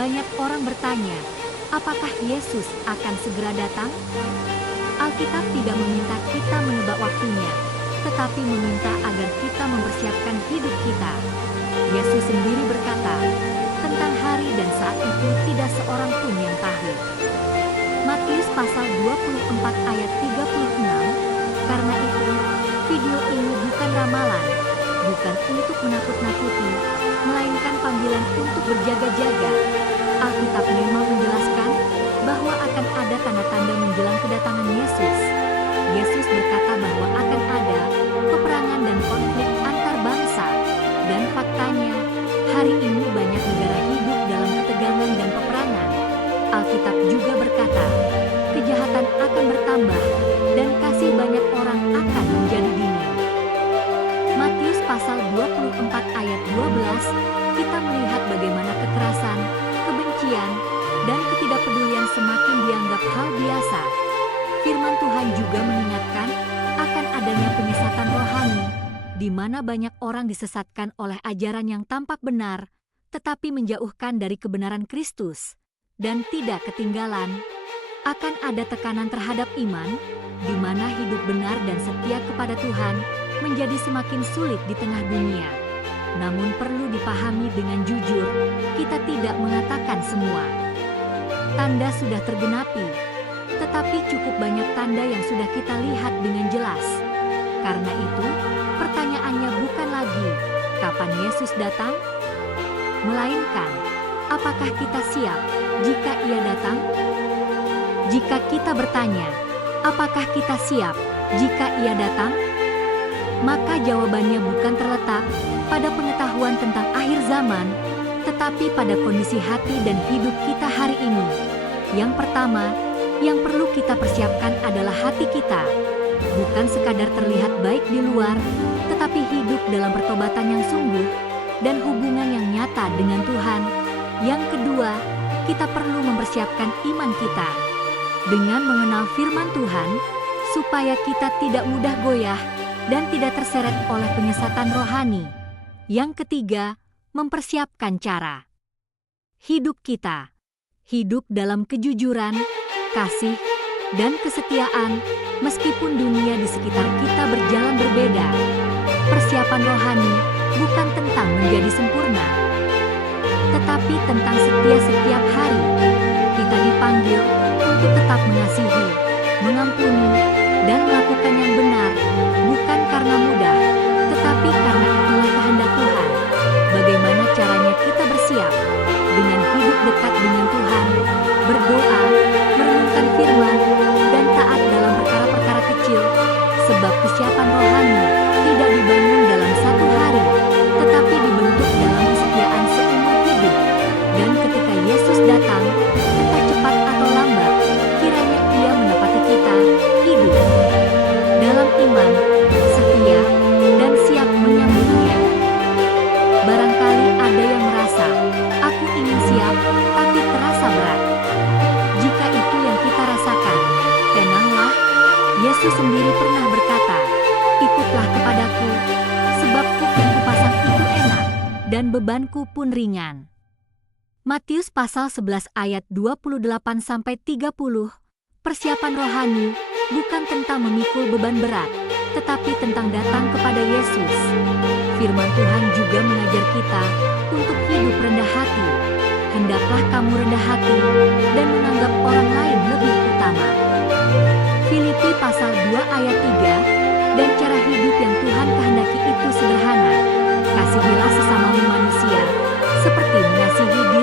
Banyak orang bertanya, apakah Yesus akan segera datang? Alkitab tidak meminta kita menebak waktunya, tetapi meminta agar kita mempersiapkan hidup kita. Yesus sendiri berkata, tentang hari dan saat itu tidak seorang pun yang tahu. Matius pasal 24 ayat 36, karena itu, video ini bukan ramalan, bukan untuk menakut-nakuti, melainkan panggilan untuk berjaga-jaga. Alkitab memang menjelaskan bahwa akan ada tanda-tanda menjelang kedatangan Yesus. Yesus berkata bahwa akan ada peperangan dan konflik antar bangsa, dan faktanya, hari ini banyak negara hidup dalam ketegangan dan peperangan. Alkitab juga berkata, kejahatan akan bertambah, dan kasih banyak orang akan menjadi dingin. Matius pasal 24 ayat 12, kita melihat bagaimana kekerasan, kebencian, dan ketidakpedulian semakin dianggap hal biasa. Firman Tuhan juga mengingatkan akan adanya penyesatan rohani, di mana banyak orang disesatkan oleh ajaran yang tampak benar, tetapi menjauhkan dari kebenaran Kristus, dan tidak ketinggalan. Akan ada tekanan terhadap iman, di mana hidup benar dan setia kepada Tuhan menjadi semakin sulit di tengah dunia. Namun perlu dipahami dengan jujur, kita tidak mengatakan semua tanda sudah tergenapi, tetapi cukup banyak tanda yang sudah kita lihat dengan jelas. Karena itu, pertanyaannya bukan lagi, kapan Yesus datang? Melainkan, apakah kita siap jika Ia datang? Jika kita bertanya, apakah kita siap jika Ia datang? Maka jawabannya bukan terletak pada pengetahuan tentang akhir zaman, tetapi pada kondisi hati dan hidup kita hari ini. Yang pertama, yang perlu kita persiapkan adalah hati kita. Bukan sekadar terlihat baik di luar, tetapi hidup dalam pertobatan yang sungguh dan hubungan yang nyata dengan Tuhan. Yang kedua, kita perlu mempersiapkan iman kita dengan mengenal firman Tuhan, supaya kita tidak mudah goyah dan tidak terseret oleh penyesatan rohani. Yang ketiga, mempersiapkan cara hidup kita. Hidup dalam kejujuran, kasih, dan kesetiaan, meskipun dunia di sekitar kita berjalan berbeda. Persiapan rohani bukan tentang menjadi sempurna, tetapi tentang setia setiap hari. Kita dipanggil untuk tetap mengasihi, mengampuni, dan melakukan yang benar, bukan karena mudah, tetapi karena itulah kehendak Tuhan. Bagaimana caranya kita bersiap? Dengan hidup dekat dengan Tuhan, berdoa, merenungkan firman, dan taat dalam perkara-perkara kecil, sebab kesiapan rohani tidak dibangun dalam satu hari, tetapi dibentuk dalam kesetiaan seumur hidup. Dan ketika Yesus datang, entah cepat atau lambat, kiranya Ia mendapati kita hidup dalam iman, setia, dan siap menyambutnya. Barangkali ada yang merasa, aku ingin siap, tapi terasa berat. Jika itu yang kita rasakan, tenanglah. Yesus sendiri pernah berkata, ikutlah kepadaku, sebab kuk yang kupasang itu enak, dan bebanku pun ringan. Matius pasal 11 ayat 28-30, persiapan rohani bukan tentang memikul beban berat, tetapi tentang datang kepada Yesus. Firman Tuhan juga mengajar kita untuk hidup rendah hati. Hendaklah kamu rendah hati dan menganggap orang lain lebih utama. Filipi pasal 2 ayat 3, dan cara hidup yang Tuhan kehendaki itu sederhana. Kasihilah sesamamu manusia, seperti mengasihi diri